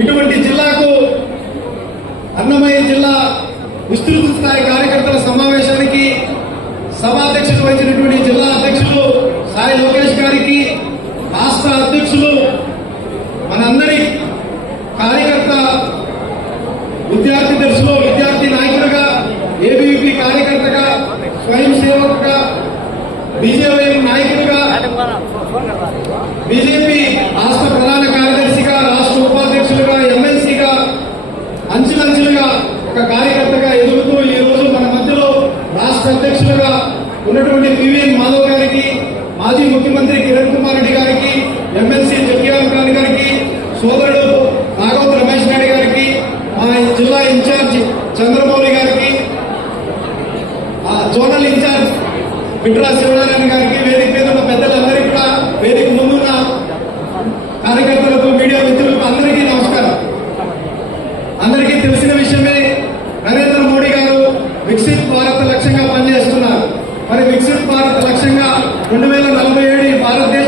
ఇటువంటి జిల్లాకు అన్నమయ్య జిల్లా విస్తృత స్థాయి కార్యకర్తల సమావేశానికి సభాధ్యక్షులు వహించినటువంటి జిల్లా అధ్యక్షులు సాయి లోకేష్ గారికి, రాష్ట్ర అధ్యక్షులు మనందరి కార్యకర్త విద్యార్థి దశలో విద్యార్థి నాయకుడిగా, ఏబీవీపీ కార్యకర్తగా, స్వయం సేవకుగా, బీజేపీ నాయకుడిగా, బీజేపీ రాష్ట్ర ప్రధాన కార్యదర్శిగా, రాష్ట్ర ఉపాధ్యక్షులుగా, ఎమ్మెల్సీగా, అంచులంచులుగా ఒక కార్యకర్తగా ఎదుగుతూ ఈ రోజు మన మధ్యలో రాష్ట్ర అధ్యక్షులుగా ఉన్నటువంటి పివిఎన్ మాధవ్ గారికి, మాజీ ముఖ్యమంత్రి కిరణ్ కుమార్ రెడ్డి గారికి, ఎమ్మెల్సీ జగ్యాల్ ఖాన్ గారికి, సోదరుడు రాఘవ్ రమేష్ నాయుడు గారికి, మా జిల్లా ఇన్ఛార్జ్ చంద్రమౌళి గారికి, జోనల్ ఇన్ఛార్జ్ పిట్రా శివనారాయణ గారికి, వేదిక మీద ఉన్న పెద్దలందరికీ కూడా, వేదిక ముందున్న కార్యకర్తలకు, మీడియా మిత్రులకు అందరికీ నమస్కారం. అందరికీ తెలిసిన విషయమే, నరేంద్ర మోడీ గారు వికసిత్ భారత్ లక్ష్యంగా పనిచేస్తున్నారు. మరి వికసిత్ భారత్ లక్ష్యంగా 2047 భారతదేశ